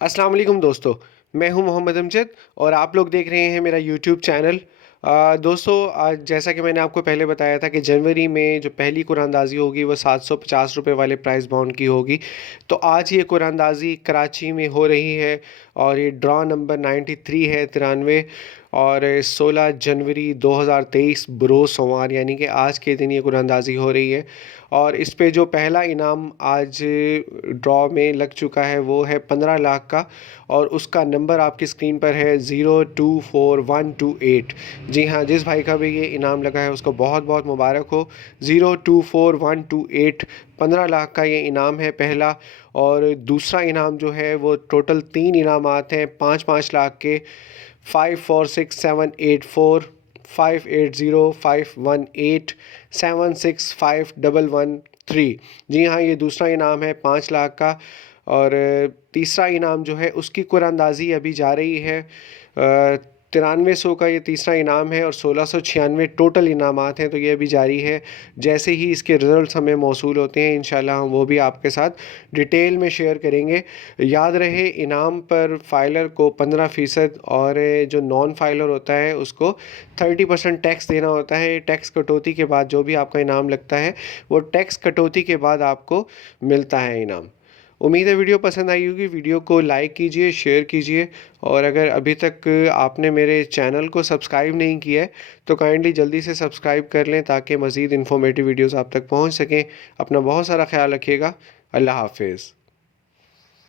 अस्सलाम वालेकुम दोस्तों, मैं हूं मोहम्मद अमजद और आप लोग देख रहे हैं मेरा यूट्यूब चैनल। दोस्तों, आज जैसा कि मैंने आपको पहले बताया था कि जनवरी में जो पहली कुरानंदाज़ी होगी वो 750 रुपये वाले प्राइस बाउंड की होगी। तो आज ये कुरानंदाज़ी कराची में हो रही है और ये ड्रा नंबर 93 है 93 और 16 जनवरी 2023 बरोज़ सोमवार यानी कि आज के दिन ये कुरानंदाज़ी हो रही है। और इस पे जो पहला इनाम आज ड्रॉ में लग चुका है वो है 15 लाख का और उसका नंबर आपकी स्क्रीन पर है 024128। जी हाँ, जिस भाई का भी ये इनाम लगा है उसको बहुत बहुत मुबारक हो। 024128 15 लाख का ये इनाम है पहला। और दूसरा इनाम जो है वो टोटल 3 इनामात हैं 5-5 लाख के। 546784 580518 765113। जी हाँ, ये दूसरा इनाम है 5 लाख का। और तीसरा इनाम जो है उसकी कुरानंदाज़ी अभी जा रही है। 9300 का ये तीसरा इनाम है और 1696 टोटल इनामात हैं, तो ये अभी जारी है। जैसे ही इसके रिज़ल्ट्स हमें मौसूल होते हैं इंशाल्लाह हम वो भी आपके साथ डिटेल में शेयर करेंगे। याद रहे, इनाम पर फाइलर को 15% और जो नॉन फाइलर होता है उसको 30% टैक्स देना होता है। टैक्स कटौती के बाद जो भी आपका इनाम लगता है वो टैक्स कटौती के बाद आपको मिलता है इनाम। उम्मीद है वीडियो पसंद आई होगी। वीडियो को लाइक कीजिए, शेयर कीजिए और अगर अभी तक आपने मेरे चैनल को सब्सक्राइब नहीं किया है तो काइंडली जल्दी से सब्सक्राइब कर लें ताकि मज़ीद इन्फॉर्मेटिव वीडियोस आप तक पहुंच सकें। अपना बहुत सारा ख्याल रखिएगा। अल्लाह हाफिज़।